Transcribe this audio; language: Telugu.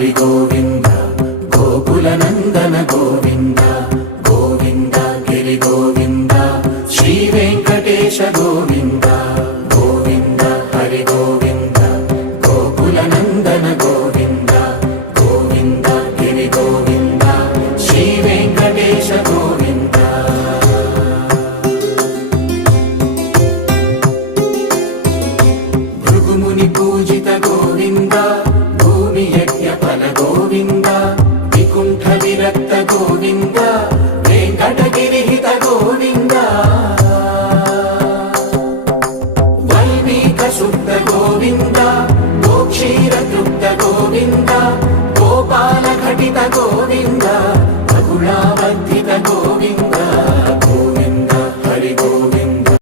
హరి గోవింద గోకుల నందన గోవింద గోవింద గిరి గోవింద శ్రీ వెంకటేశ గోవింద గోవింద హరి గోవింద గోకుల నందన గోవింద గోవింద గిరి గోవింద శ్రీ వెంకటేశ గోవింద భృగుముని పూజిత గోవింద భూమి యజ్ఞ ఫల గోవింద వికుంఠ విరక్త గోవింద వెంకటగిరిహిత గోవింద వైదిక శుద్ధ గోవింద గోక్షీర తృప్త గోవింద గోపాల ఘటిత గోవింద